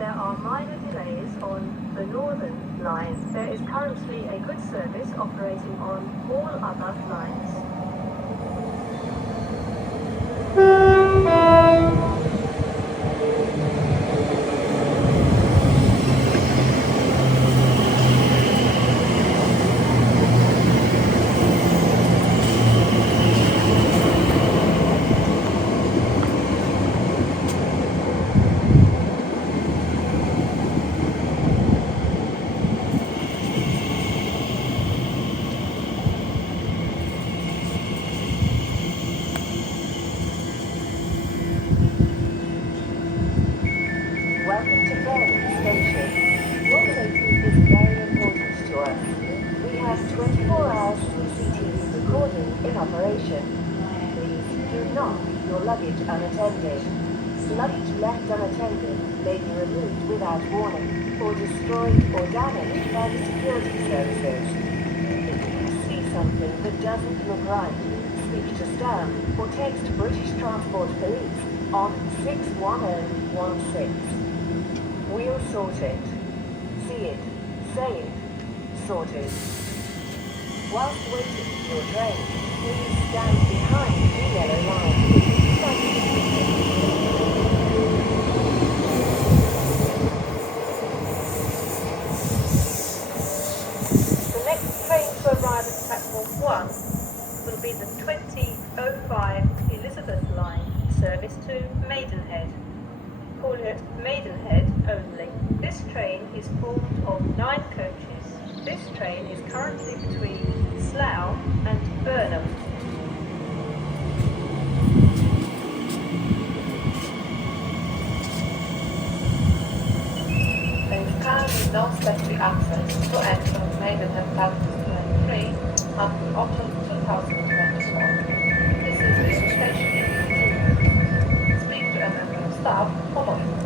there are minor delays on the Northern Line. There is currently a good service operating on all other lines. Welcome to Burnham Station. Your safety is very important to us. We have 24 hours CCTV recording in operation. Please do not leave your luggage unattended. Luggage left unattended may be removed without warning or destroyed or damaged by the security services. If you see something that doesn't look right, speak to staff or text British Transport Police on 61016. We'll sort it. See it. Say it. Sorted. Whilst waiting for your train, please stand behind the yellow line. Thank you. The next train to arrive at platform 1 will be the 20:05 Elizabeth Line service to Maidenhead. Call it Maidenhead only. This train is formed of 9 coaches. This train is currently between Slough and Burnham. There is currently no statutory access to enter Maidenhead Paddington Line 3 until autumn 2024. This is registration in Speak to a member of staff for more information.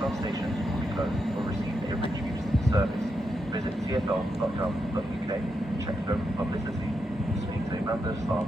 Substations will be closed or receive a reduced service. Visit cfl.gov.uk, check government publicity, speak to a member of staff